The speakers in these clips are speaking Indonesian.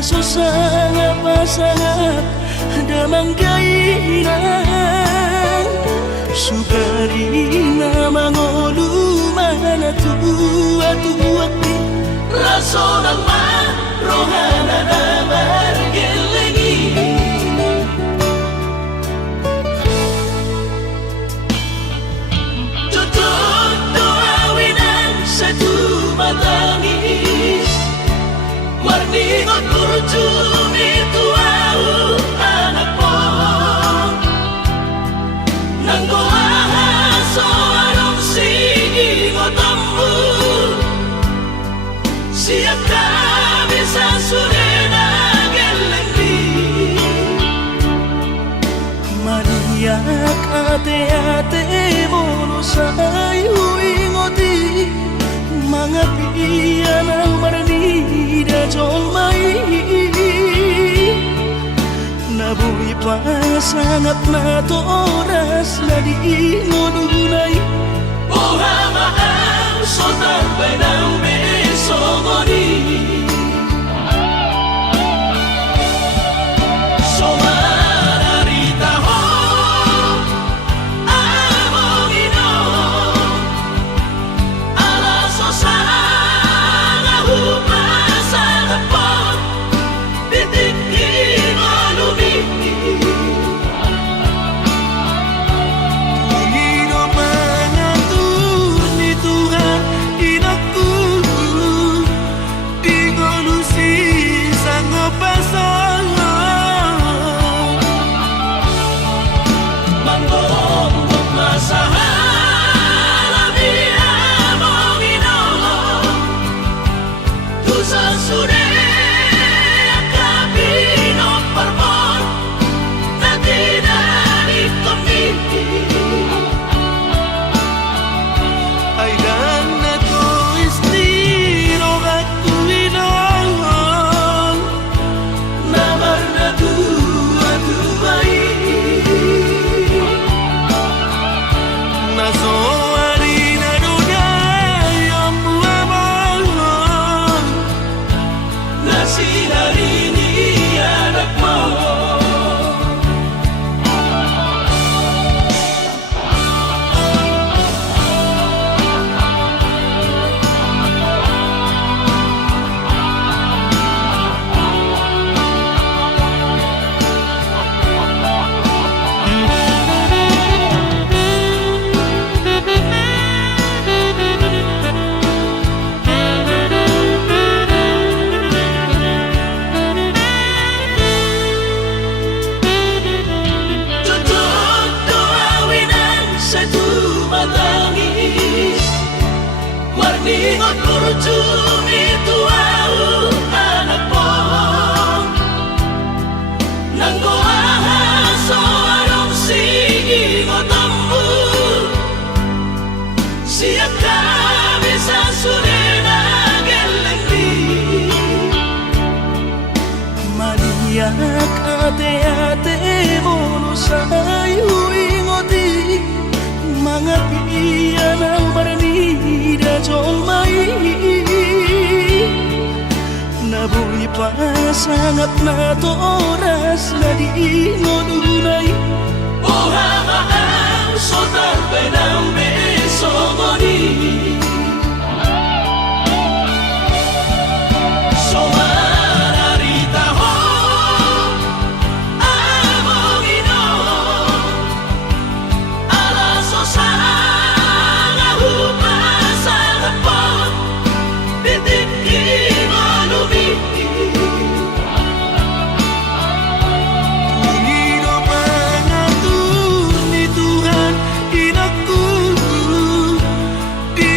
Susah pasangan damang kainan Sukarina mangolu mana tua-tua Rasonan man rohana na margelengi Tutup doawinan satu matangis Marningot kurjum itu au anak mo Nanggoahan soarong sige ngotammu Siap kami sasurena gelengdi Maniak ate-ate mono sayu ingoti Mangapian ang marani da jolmai Nabuhi pa sangat na toras na di ngodunay Ohama ang sotar benang besogoni Somararita ho amongino Ala sosanga hupasana po Titikin olumi Pangino mangatun ni Tuhan inakku Di ngolusi sanggup pasang Manggong masahala biya mongino Tusa sude akabino parmon Nanti dari komiti Ay dan ako istiro aku inong Namar na tua-tuai Nasoari na dunia yang buamon Nasinari ni anak mo Tutup doawinan satu matangis Marningot kurjum itu au anak mo Nanggoahan soarong sige ngotammu Siap kami sasurena gelengdi Maniak ate-ate mono sayu ingoti Mangapian ang marani da jolmai Nabuhi pa sangat na toras na di ngodunay Ohama ang sotar benang besogoni Somararita ho amongino Ala sosanga hupasana po Titikin olumi Pangino mangatun ni Tuhan inakku Di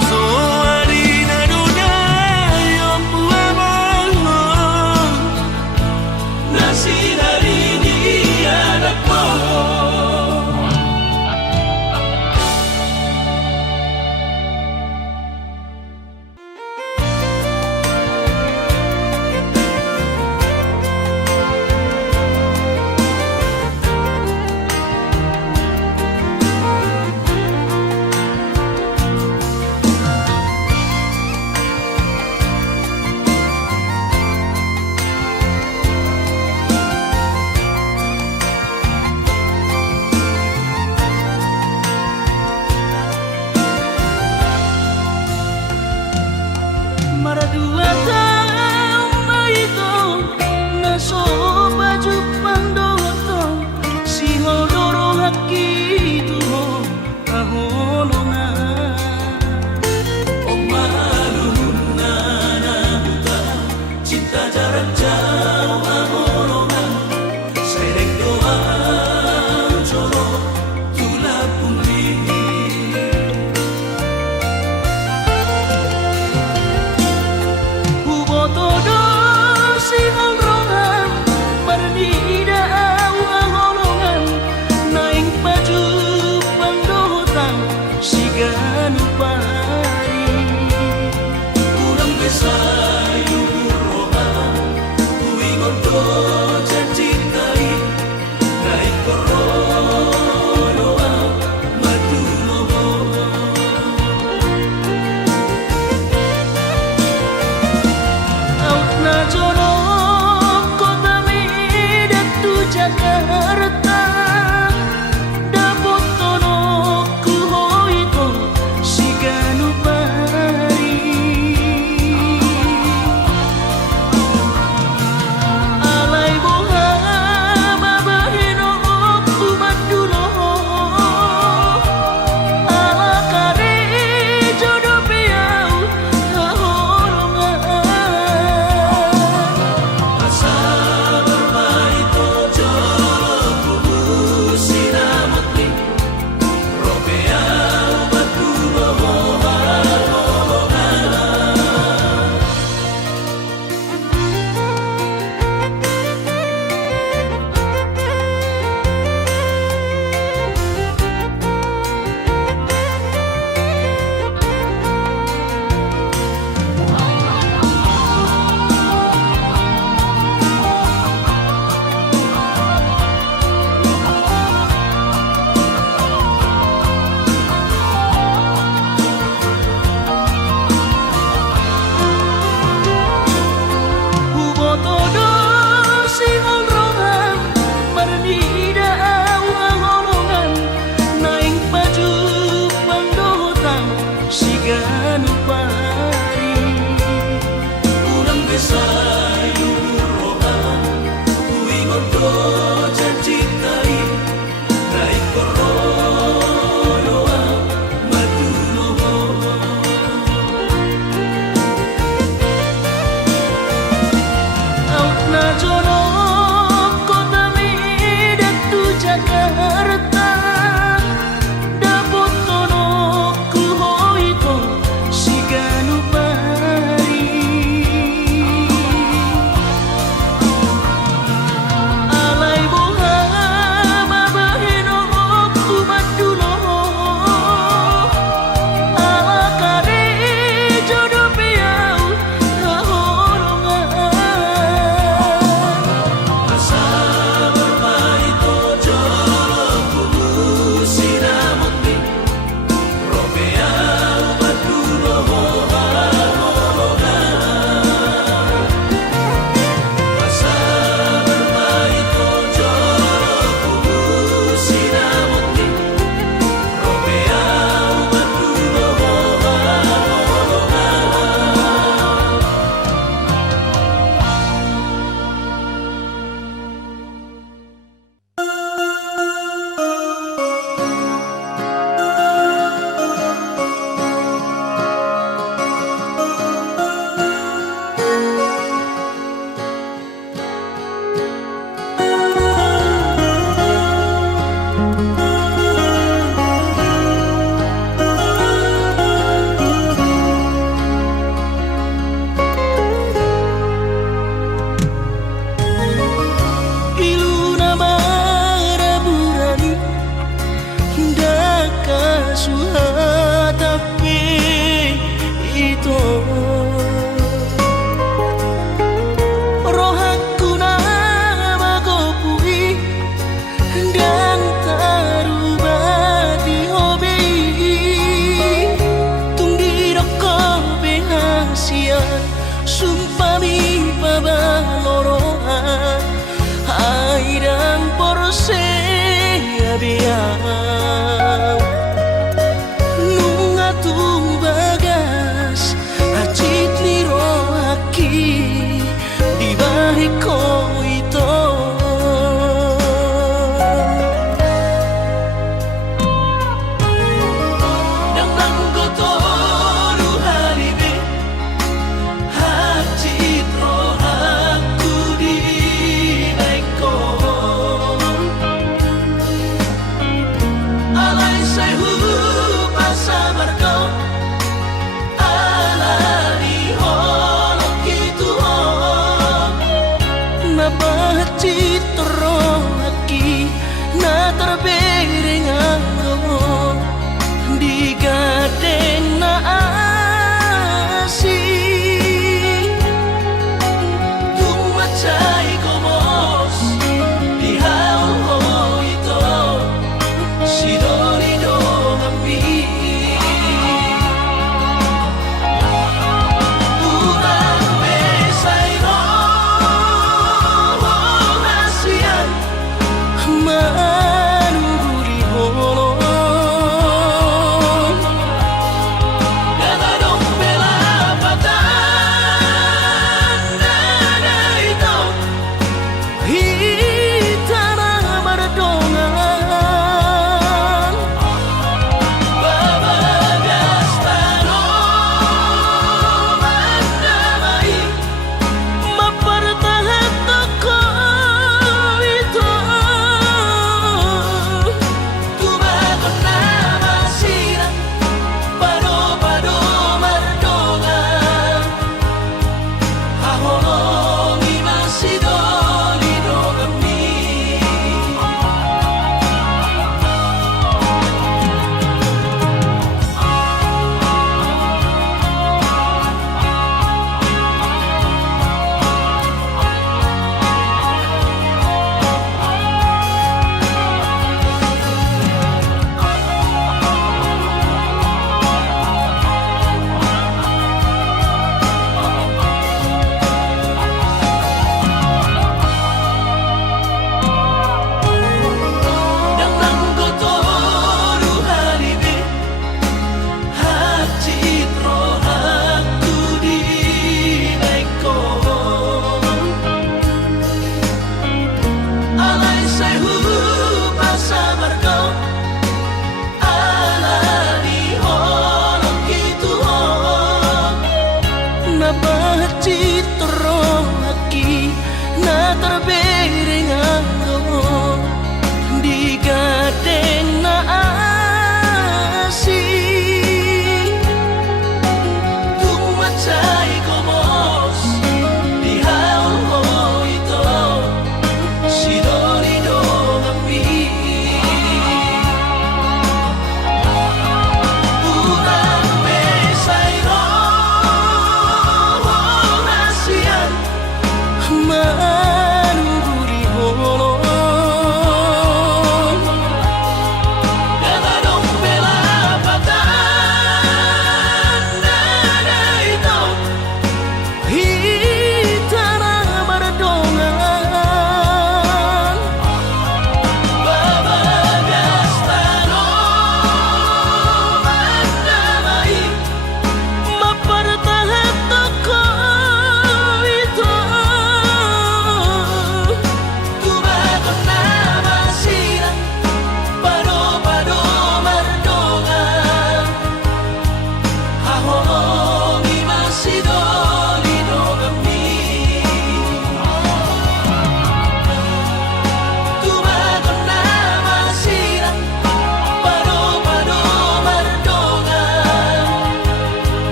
so ari na do na yom buama nasi dari ni anak mo.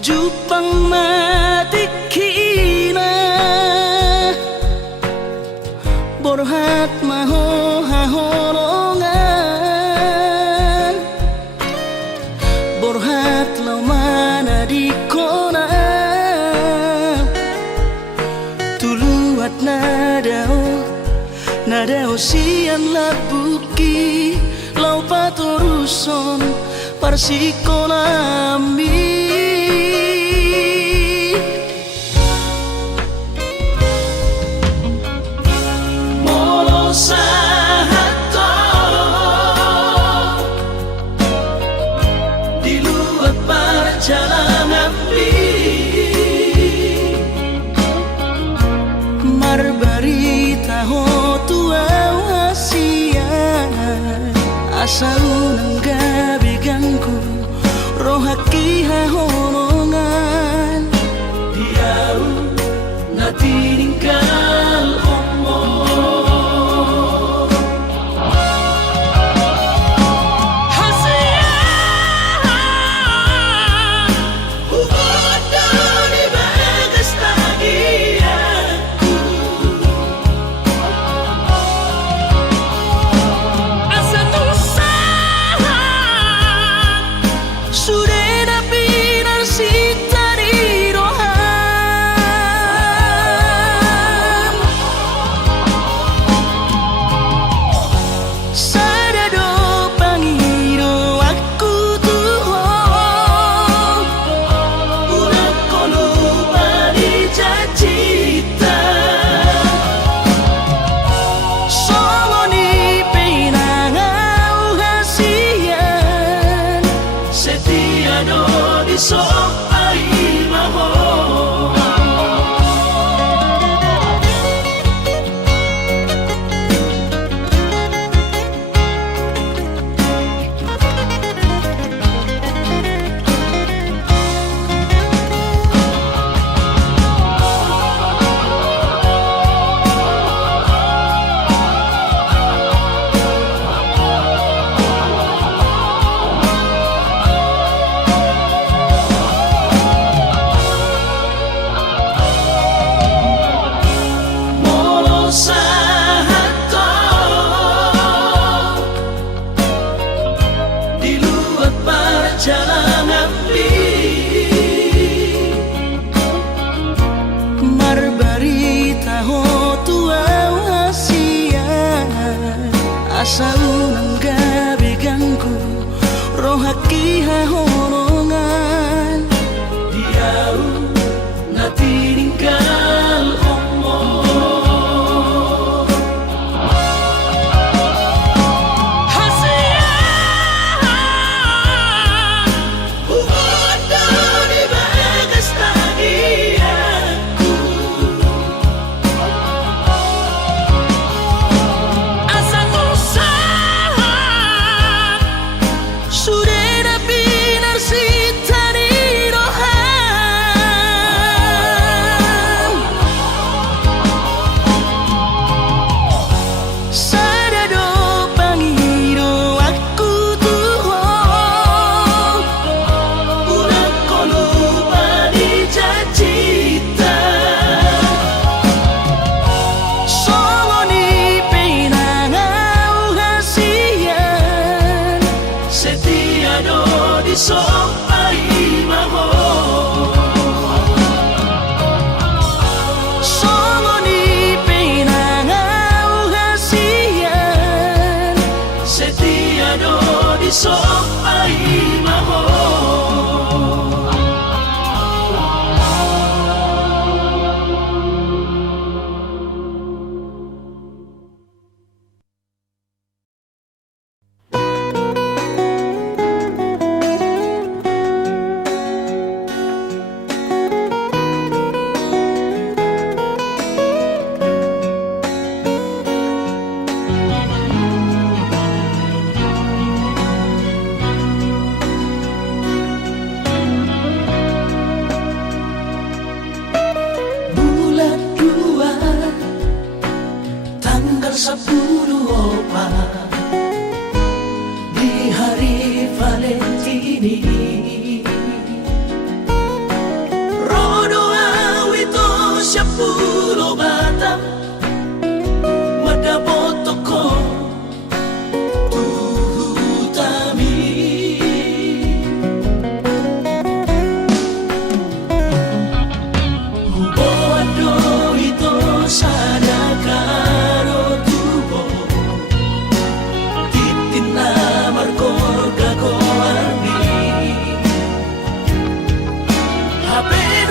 Jupang matikina borhat maho haholongan borhat lau mana di kona tuluat nadao sian labuki lau patoruson parsikonami sahato di luar perjalanan marbarita ho tua wasia asa unang gabi gangku rohaki hahonongan diau na tininggal perjalanan marbarita ho tua wasia asa unang gabi gangku rohaki hahonongan diau na tininggal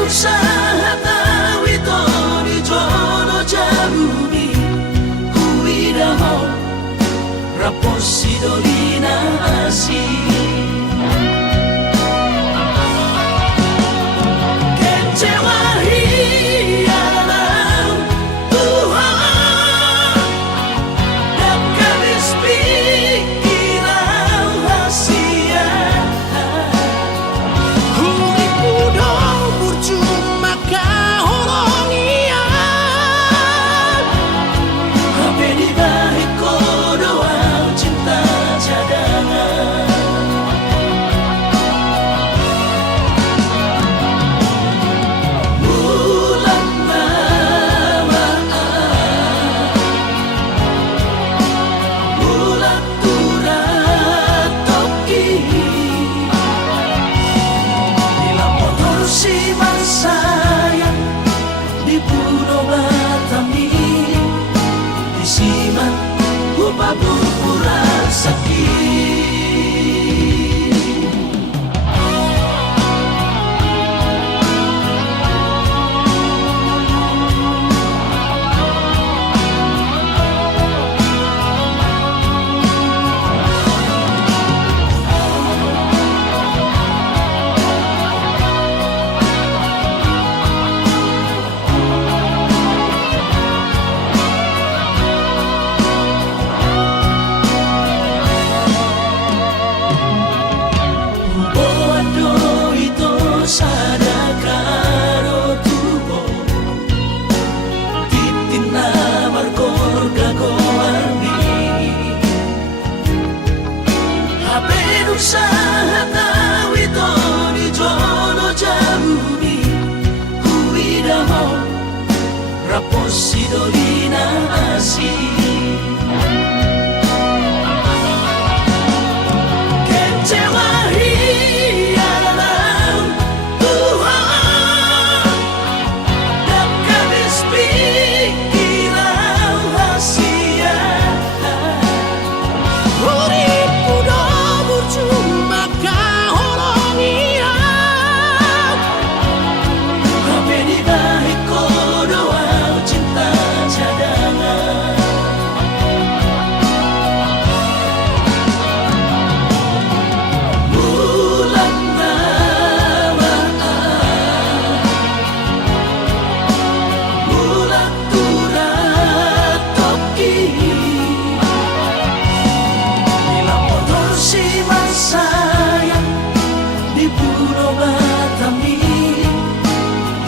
usaha tahu itu di jono jamuni huiraho raposi dolina asi kecewa hialau Tuhan dan kabis pikiran hasia hurik muda bercuma kahoronian hape di balik kodoan cinta cadangan bulan mawaan bulan turat toki dilampau torsi sayang di Pulau Batami disiman upah berpura sakit Bodo itu sadakaro tubo titina markor gagoarni habe usaha tahu itu di jono jamuni huiraho raposi dolina asi kecewa hialau Tuhan dan kabis pikiran hasia urip muda bercuma kahoronian hape di balik kodoan cinta cadangan bulan mawaan bulan turat toki dilampau torsi sayang di Pulau Batami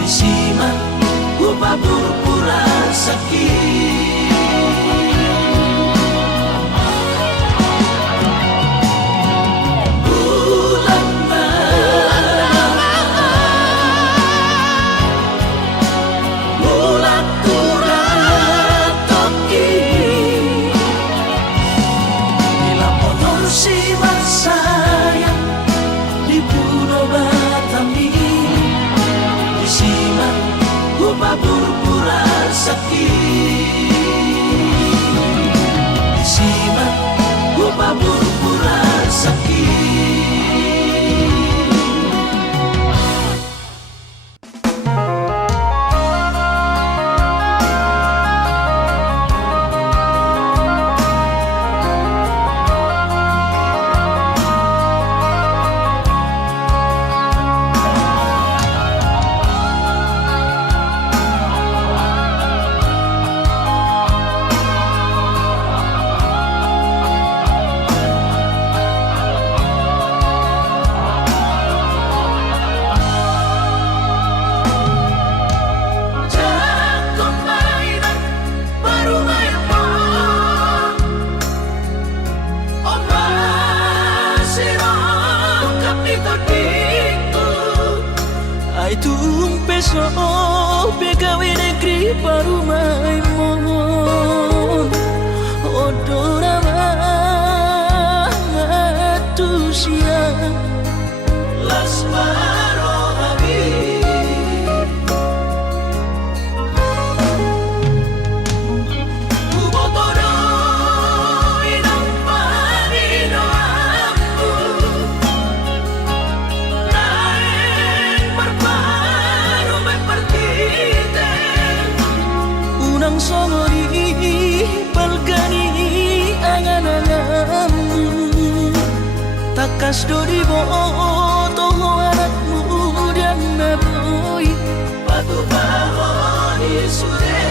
disiman upah berpura sakit bulan mawaan bulan turat toki dilampau torsi sayang di Pulau Batami disiman upah berpura sakit disiman upah berpura sakit Jakon mainan baru main pon Oma sirong kapito dito ay tumpeso pegawe negeri baru main mon odora matusia las maro Baru songori balgani angan-anganmu takas dori boto anakmu dan naboy patu bahoni sude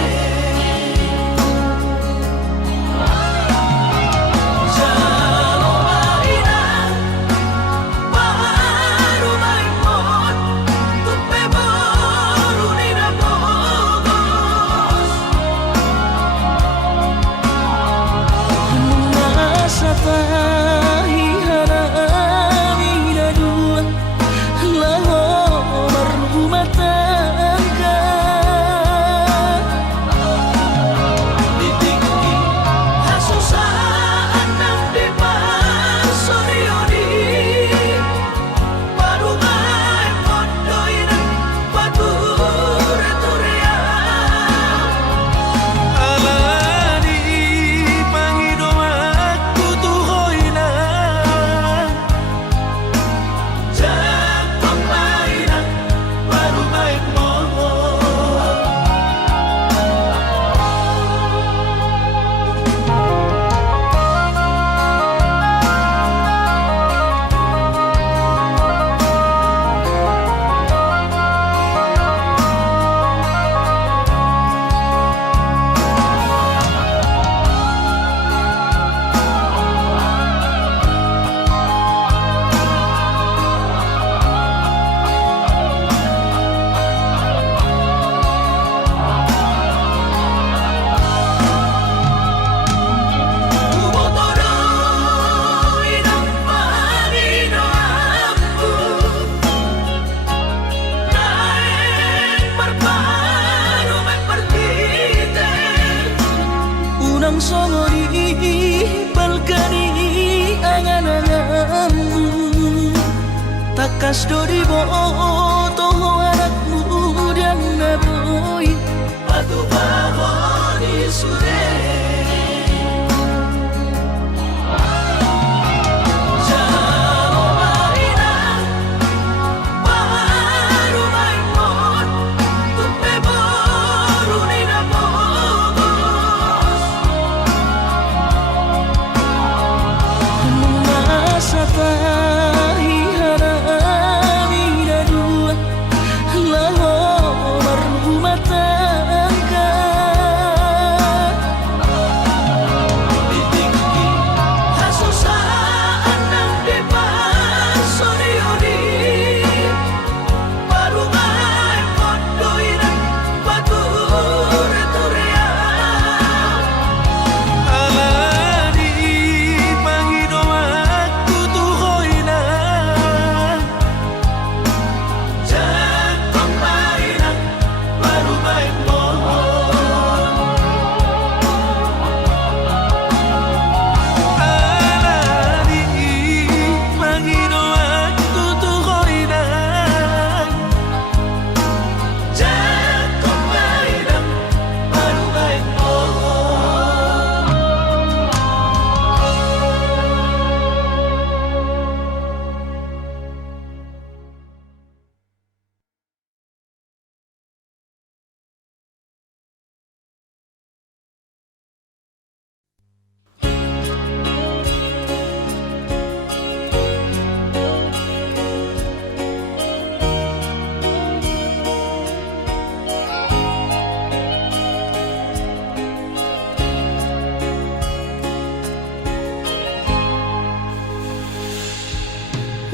songori balgani angan-anganmu takas dori boto anakmu dan naboy patu bahoni sude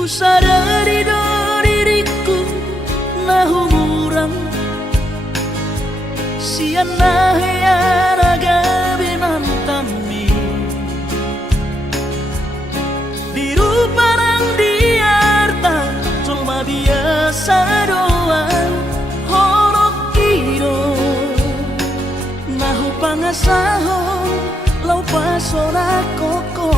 sadari do diriku nahu murang sian nahya raga binantami diru parang diarta culma biasa doang horok kiro nahu pangasahon lau pasora koko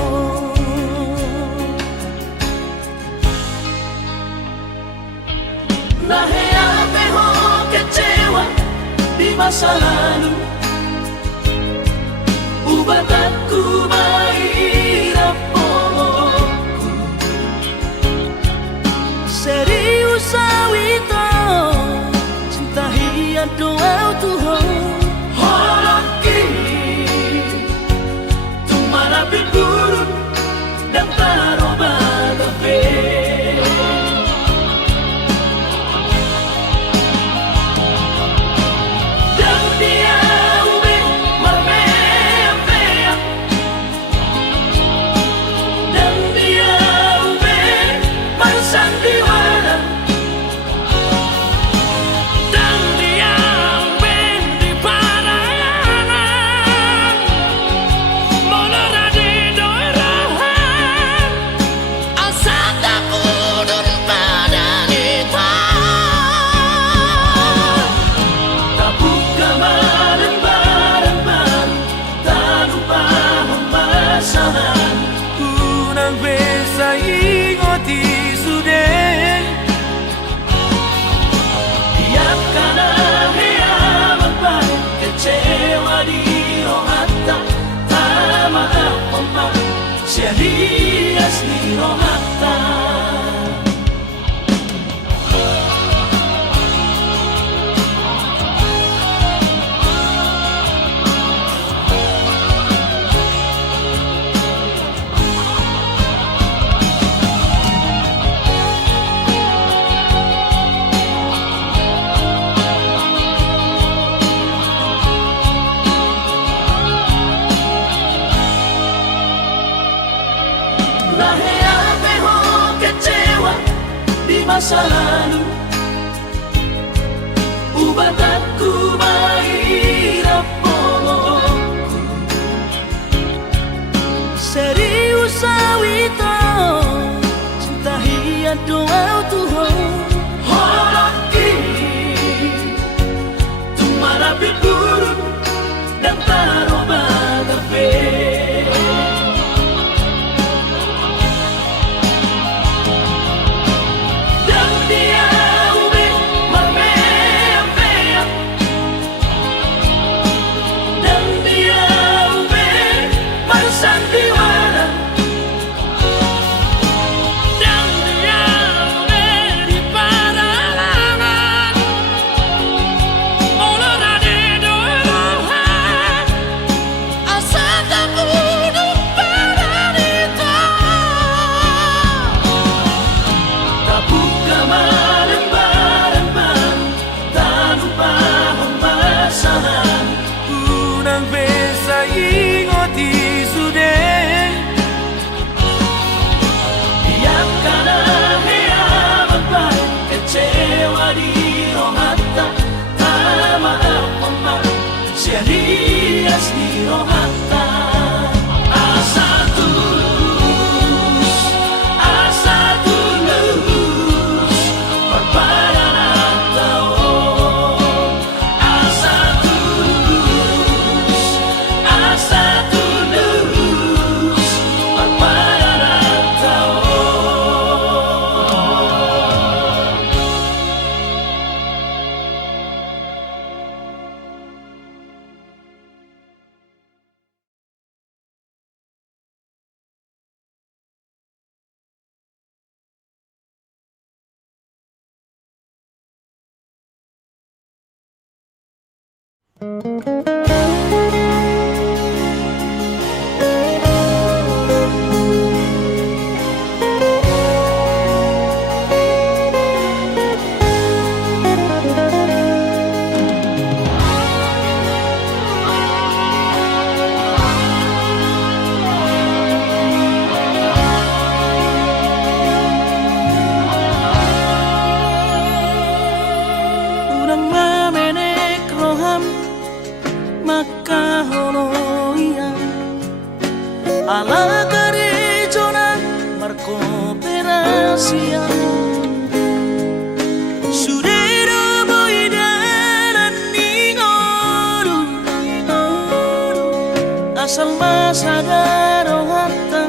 Nahea peho kecewa di masa lalu Ubat aku mahirap pomoku Serius awito Cinta hiat doa Tuhan Holok Urang mamenek roham maka holoian ala garejona markooperasian sudero boidaran ningoru asal masadaro hatta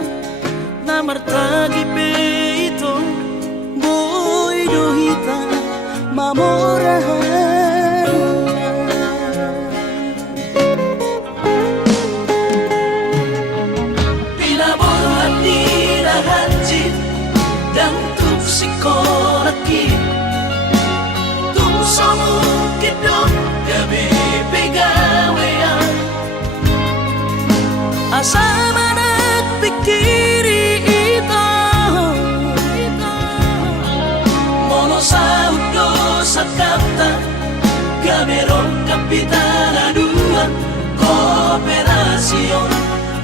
namartagi peito boidohita mamorahan pinaboran ni rahanjit dan tuk sikolaki tuk somu kidok gabe pegawean asa manak pikiri ito mono saudo sakata gamerong kapitana dua kooperasion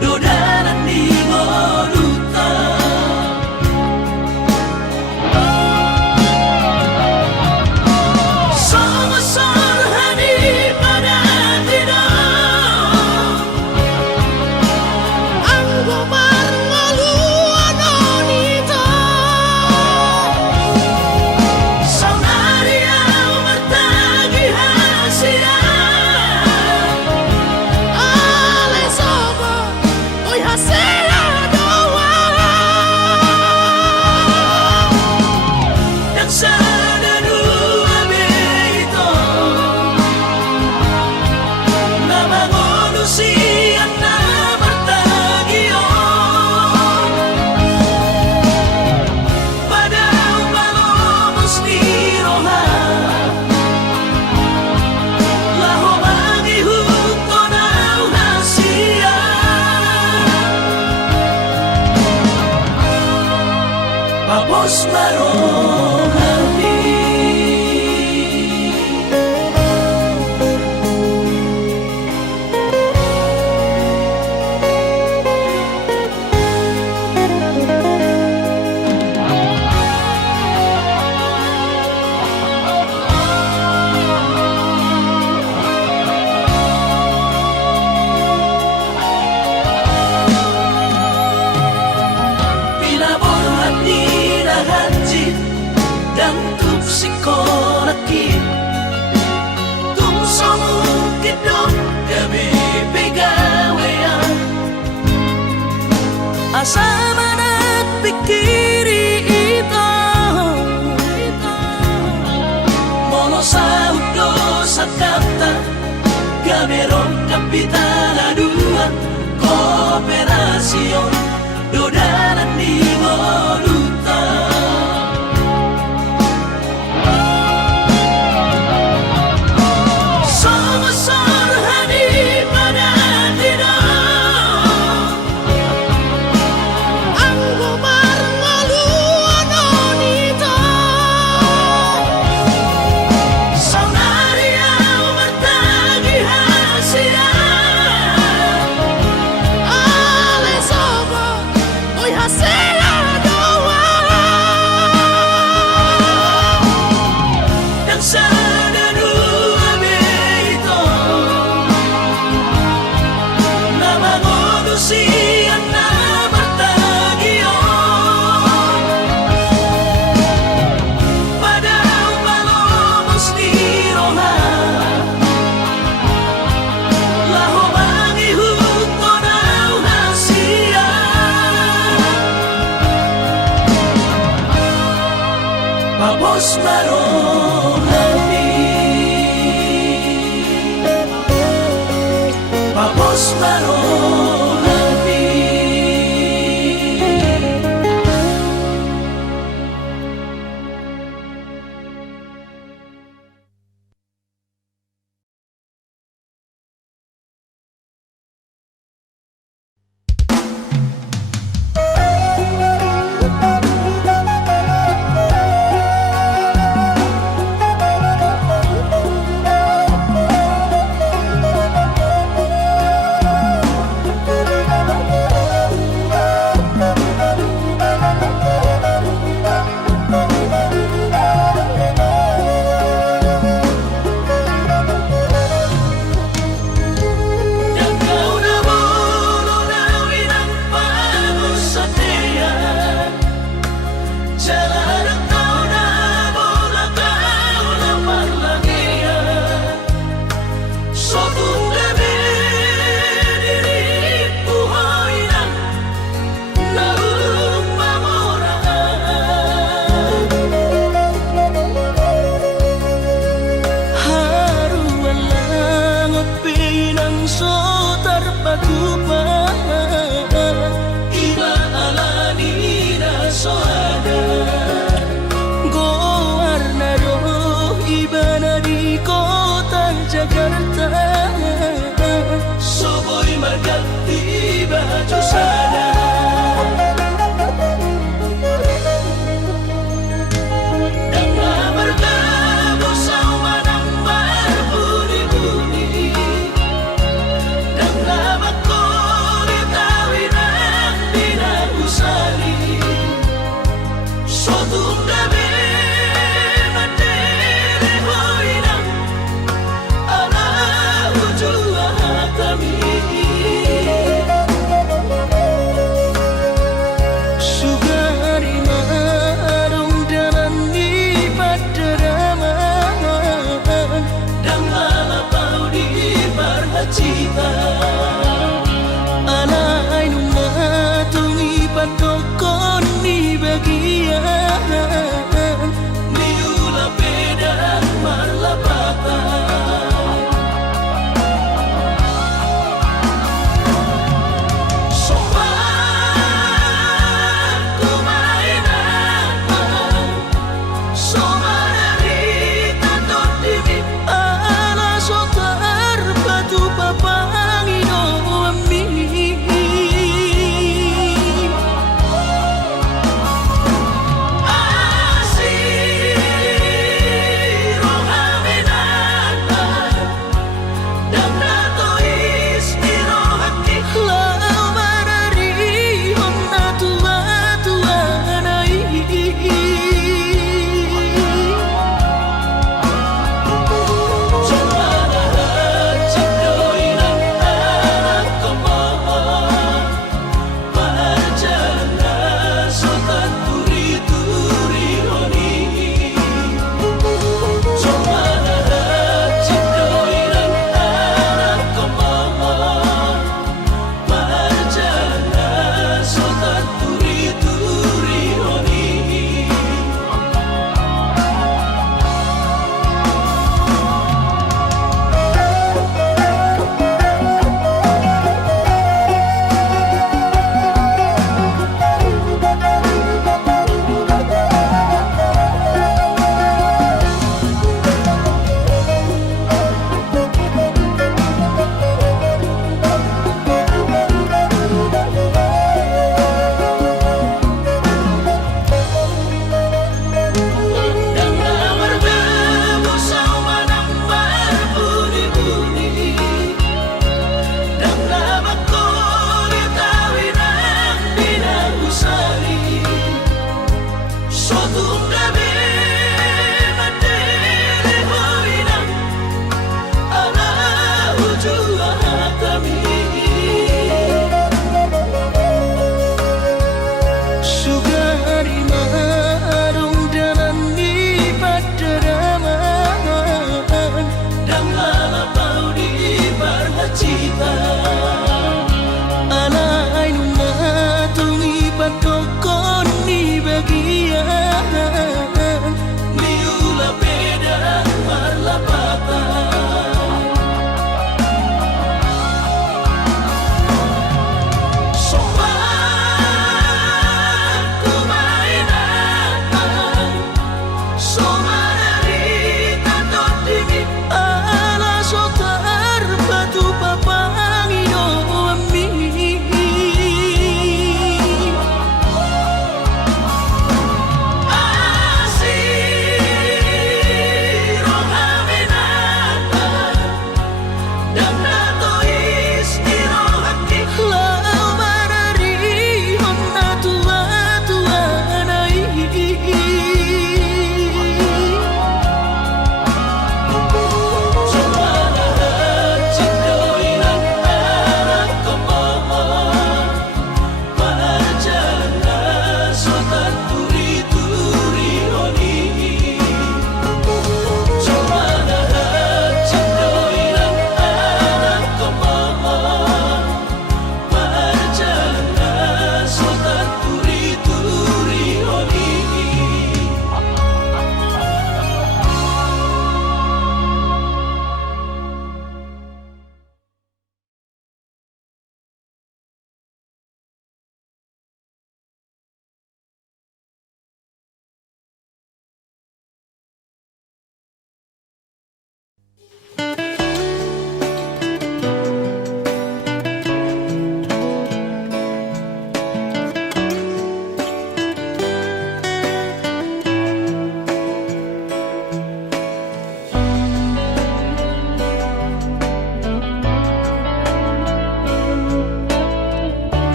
dodanan di moduta sama-sama hani pada tidak anggo marngalu anonita saunaria martagi hasia ale sobo oi hasia doa dan sana dua beito nama manusia nama tagion pada umalomos di roha laho bagi hutonau hasia papos marohani pinaboran ni rahanjit dan tuk sikolaki tuk somu kidok gabe pegawean asa manak pikiri ito mono saudo sakata gamerong kapitana dua kooperasion dodanan di moduta sama-sama hani pada tidak anggo marngalu anonita saunaria martagi hasia ale sobo oi hasia doa dan sana dua beito nama manusia nama tagion pada umalomos di roha laho bagi hutonau hasia papos marohani papos marohani Dan kau nabulu nawi ng pagos sa tiyan. Jalan ang kau nabula kau na paglangian. Suatu gabi diri buhay na naulong pamoraan.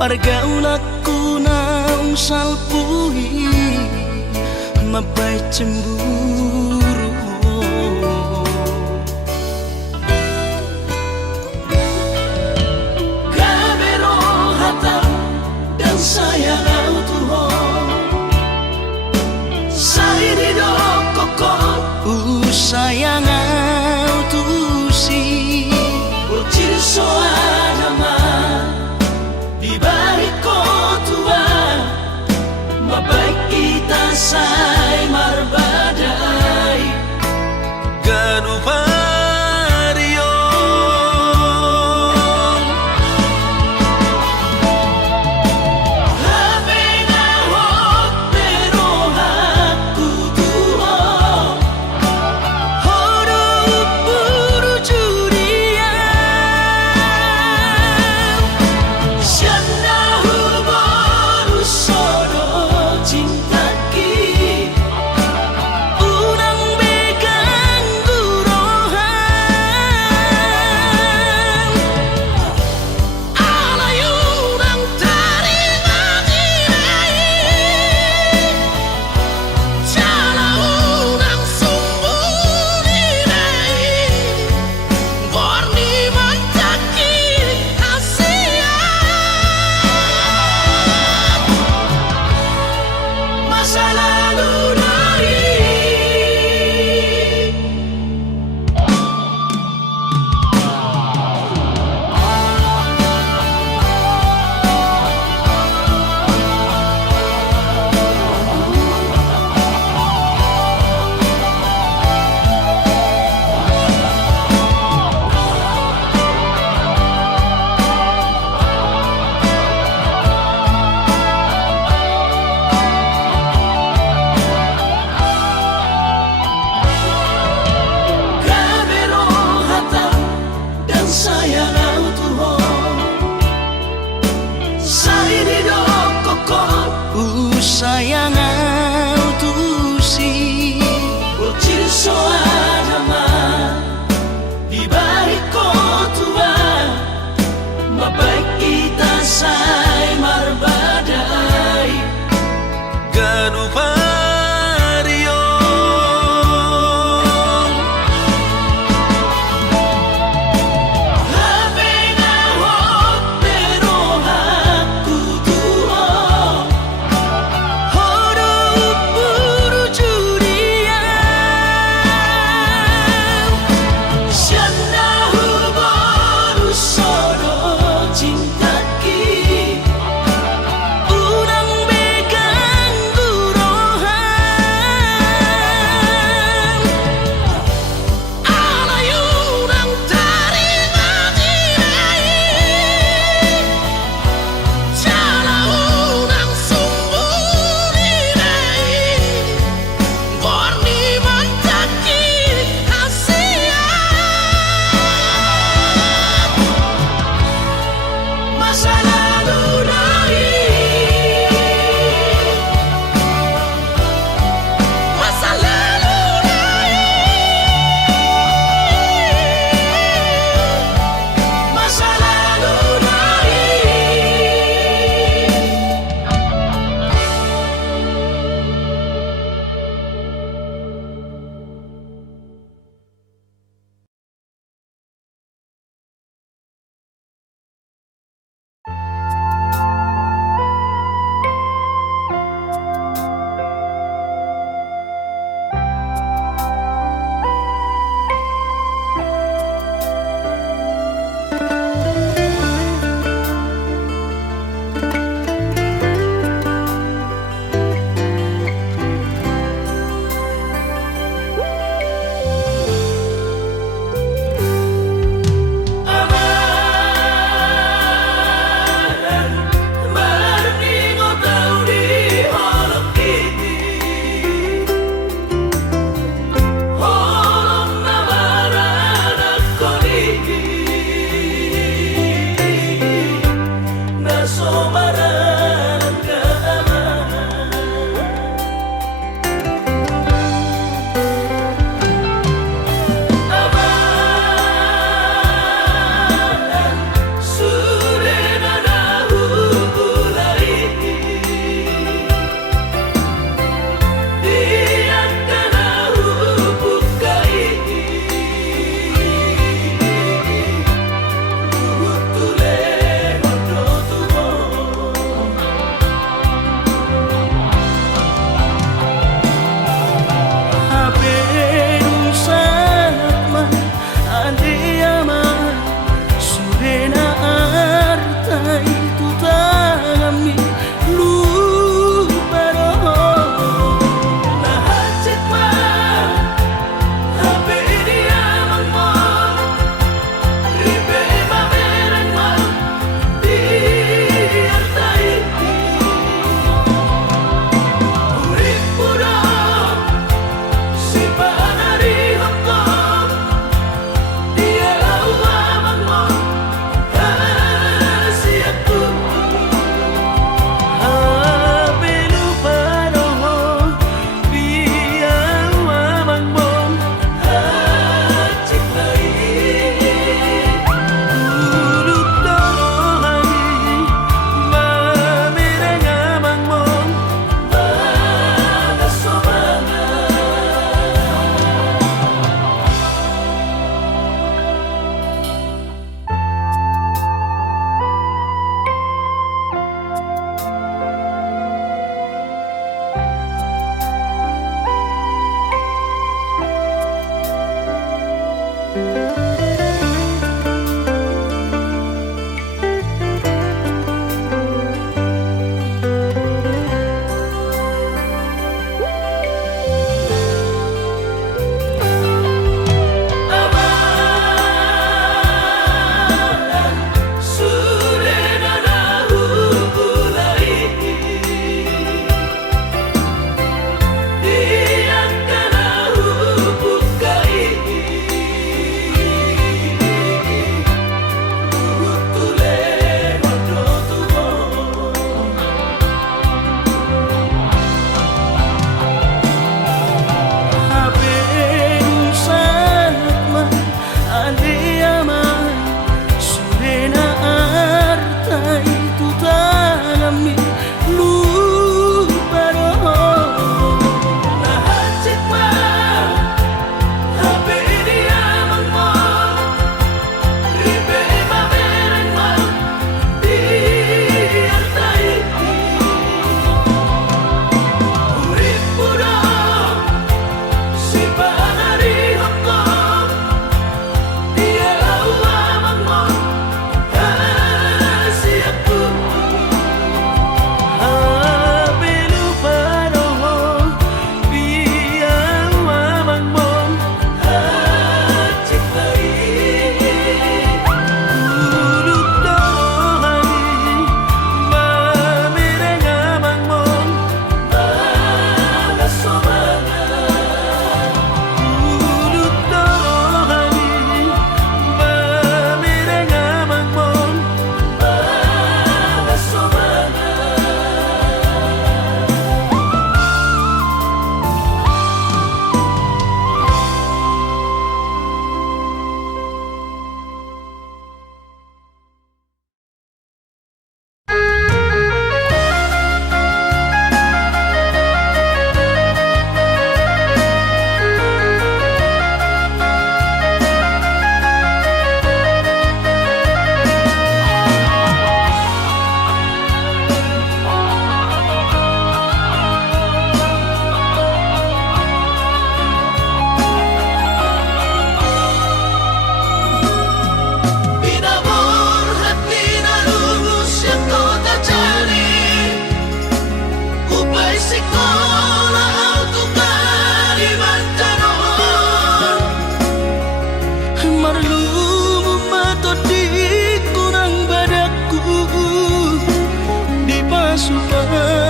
Pargaulaku naung salpuhi mabay cemburu. Kabero hata dan sayang Tuhan Sairi do koko sayang tusi Ucil soadama di balik kotua mabaik kita say marbadai ganupario habena hot pero aku tuho horo buru juria siana huboru sodo cintaki unang begang gurohan alayunang taringan irai jalaunang sumbun irai warni mantaki hasiat masa lalu dari kabero hata dan sayang Tuhan Sairi do koko sayang tusi Ucil soadama di balik kotua mabaik kita say marbadai ganupario habena hot pero aku tuho horo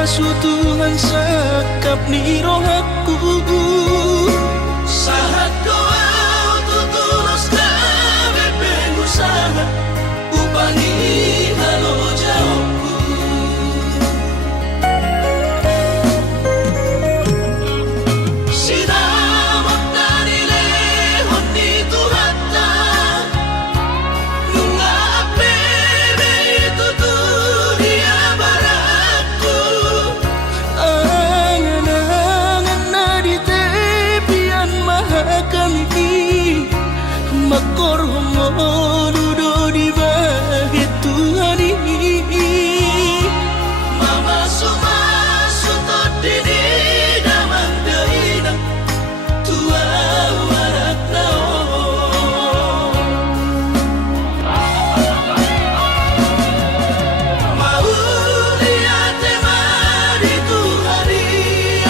su Tuhan sakap ni rohaku sahat doa tutulus kami pengusaha upani halo jauhku sinamat dari lehon di Tuhata nunga apebe itu dunia baraku angan-angan na di tepian mahakami makor hongo dudo di bahit Tuhan ini mama sumasu todini damang deina tua warak nao mau lihat mari Tuhari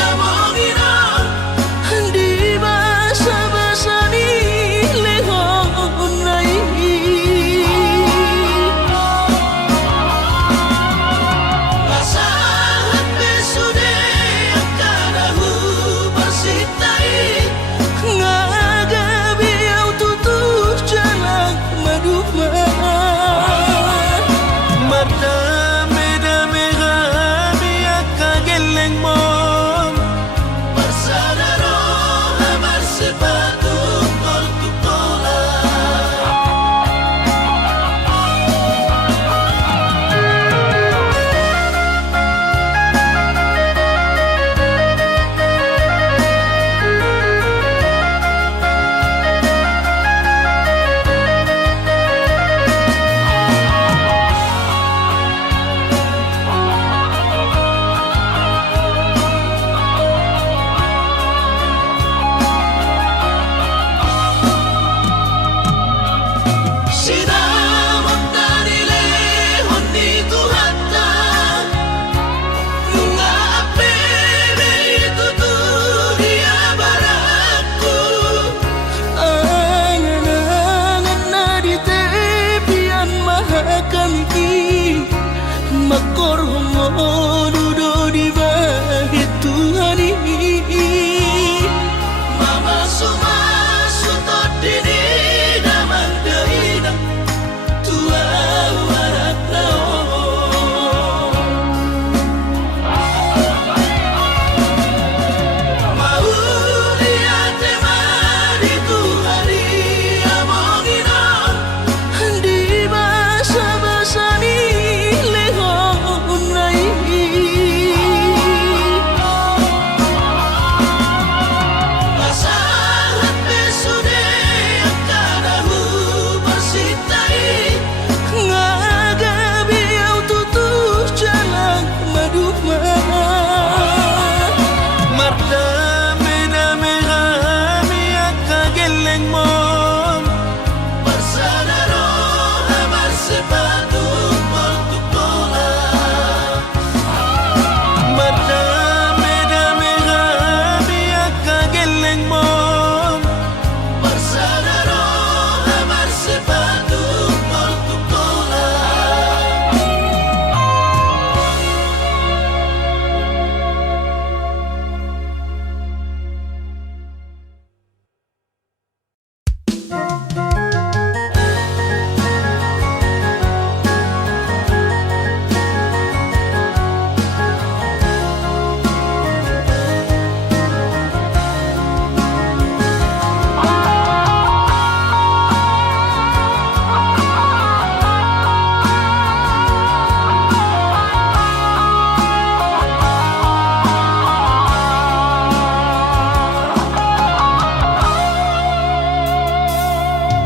amongina di basa-basa ni lehon nai masahat besude akarahu pasitai ngagabi au tutup jalan maduma madame-dame kami akageleng mon Barsadaro amar sepatu tol tutola sinamat dari lehon di Tuhata nunga apebe itu dunia baraku angan-angan na di tepian mahakami makor hongo dudo di bahit Tuhan ini mama sumasu todini damang deina tua warak nao mau lihat mari Tuhari amongina di basa-basa ni lehon nai masahat besude akarahu pasitai ngagabi au tutup jalan maduma madame-dame kami akageleng mon Barsadaro amar sepatu tol tutola madame-dame kami akageleng mon Barsadaro amar sepatu tol tutola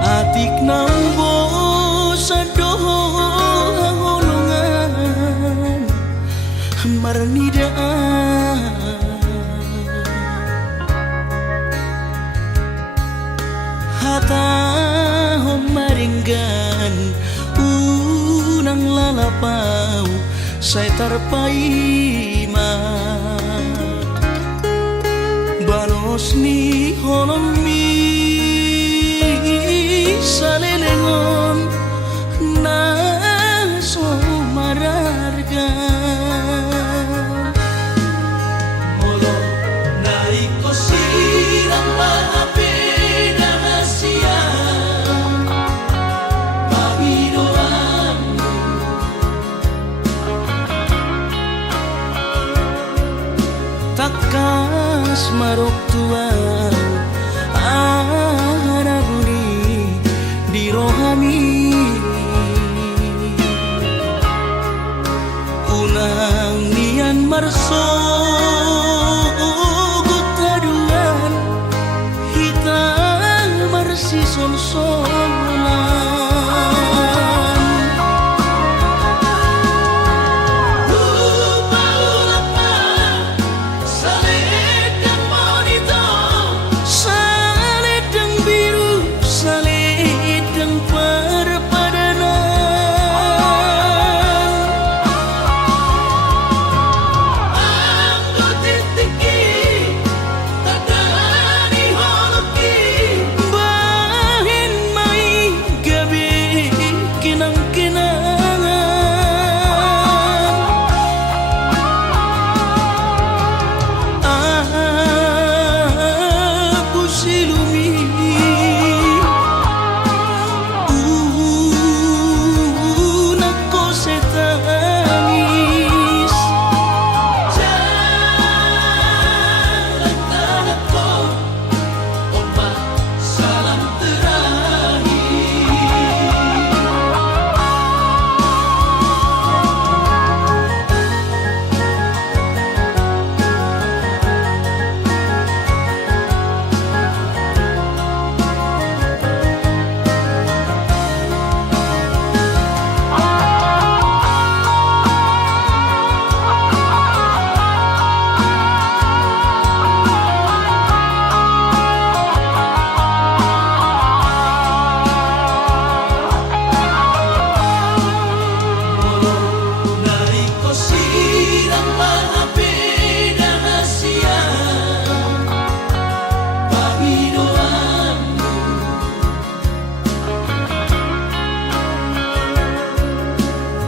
atik nambo sadoho holongan marnidaan hata homaringgan unang lalapau saya tarpaima banos ni holomi salelengon na so marargan marok tuang anaguni di rohami unang nian marso gutaduan hitam marsi sol-solan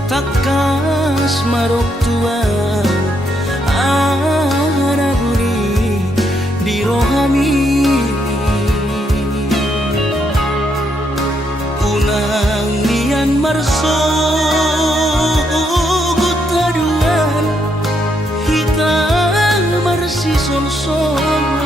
takas marok tuang anaguni di rohami unang nian marso gutaduan hitam marsi sol-solan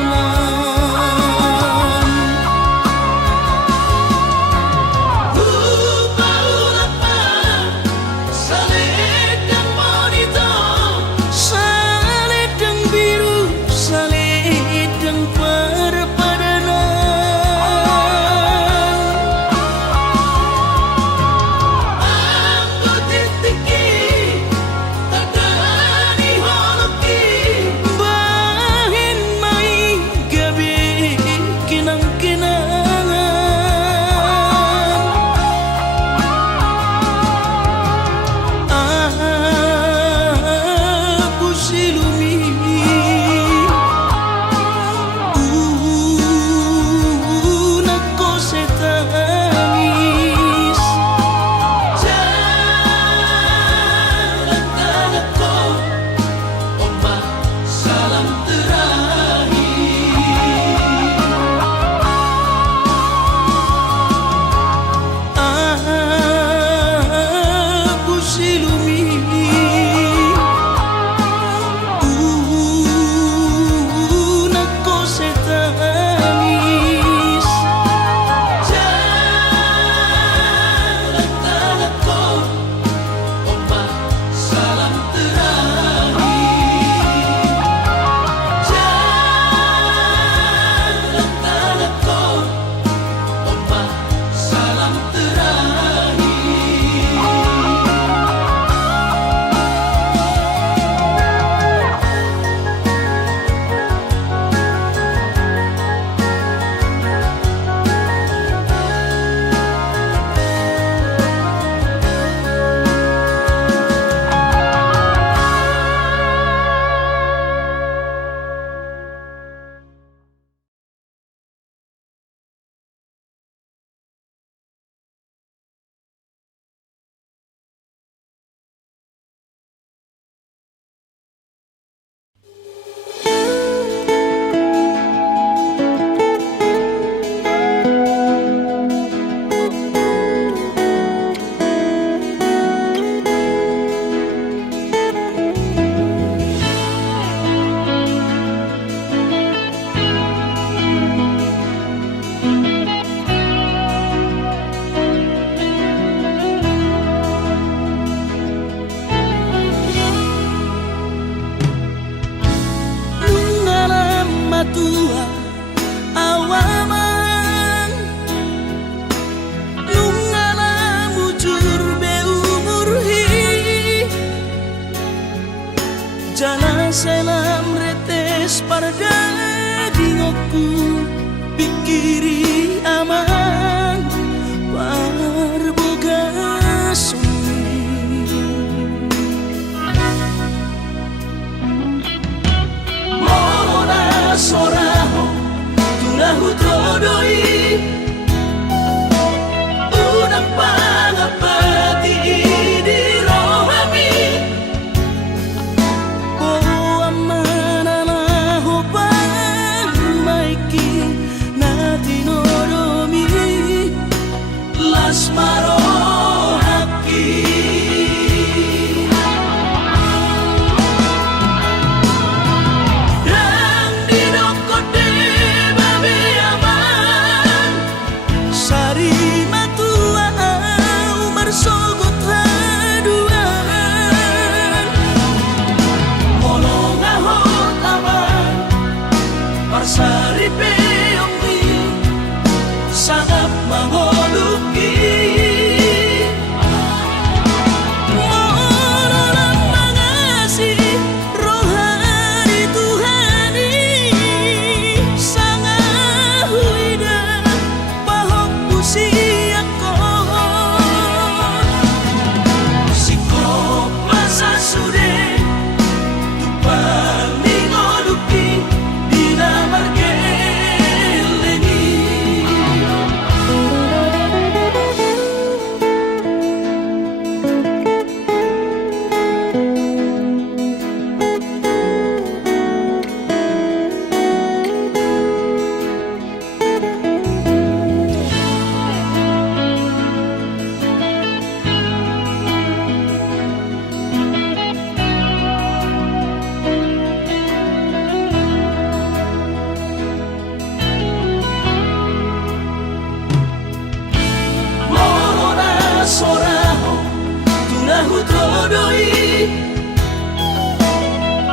tahu todoi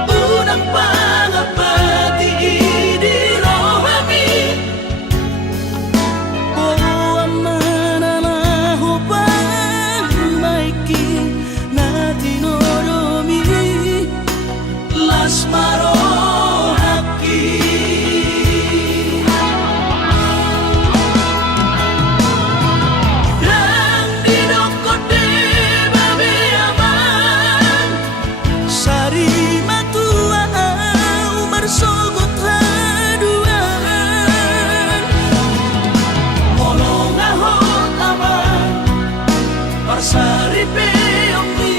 unang pangapati di rohami oh amana hubang maiki nati noromi las maro Saripe yomi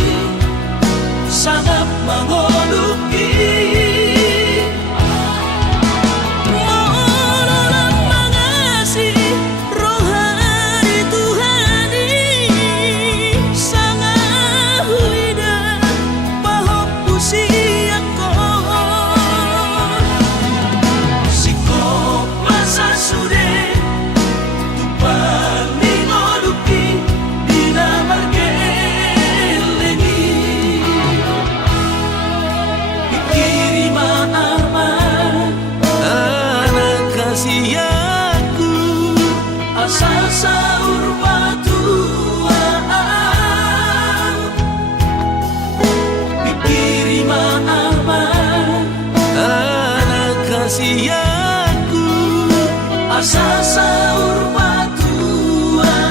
sangat mengoluki mohon mengasihi rohani Tuhani sangat huida pahop usiaku sikop masa sudah tupan mengoluki aku asal sahur batuan pikiri mama anak kasih aku asal sahur batuan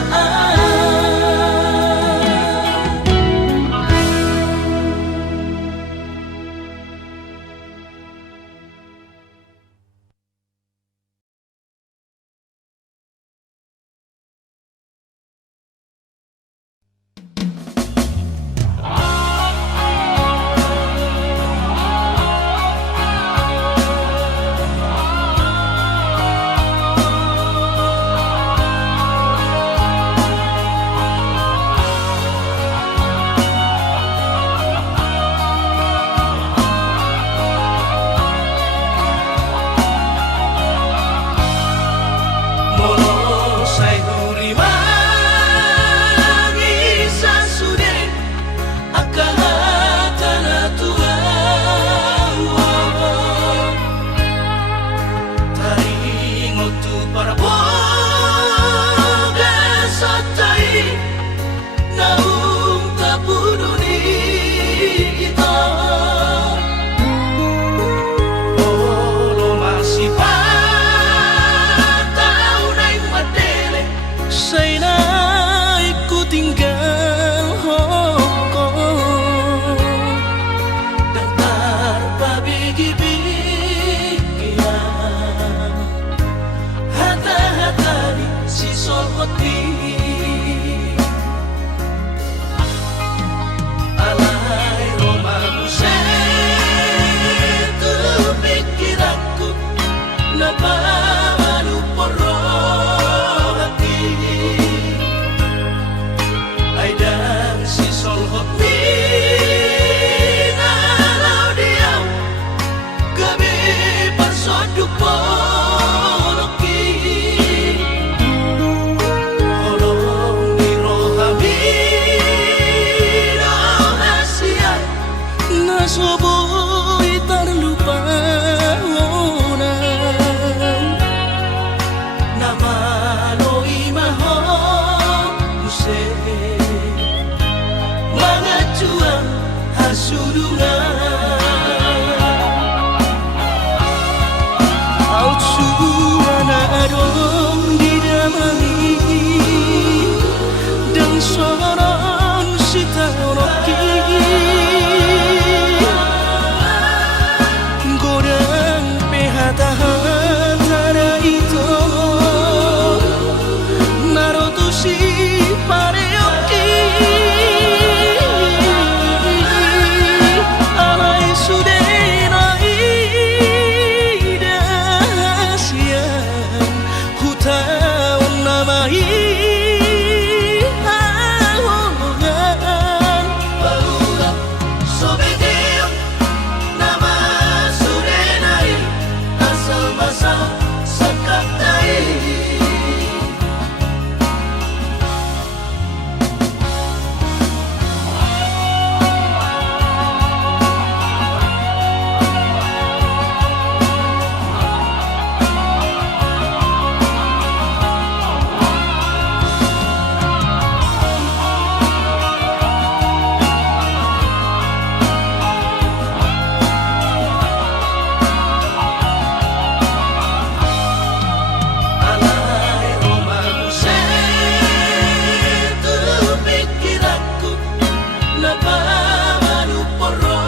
napamanu poro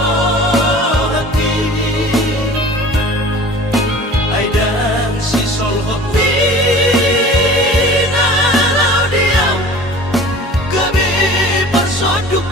hati aidang si sol hoti na diam gabi persoduk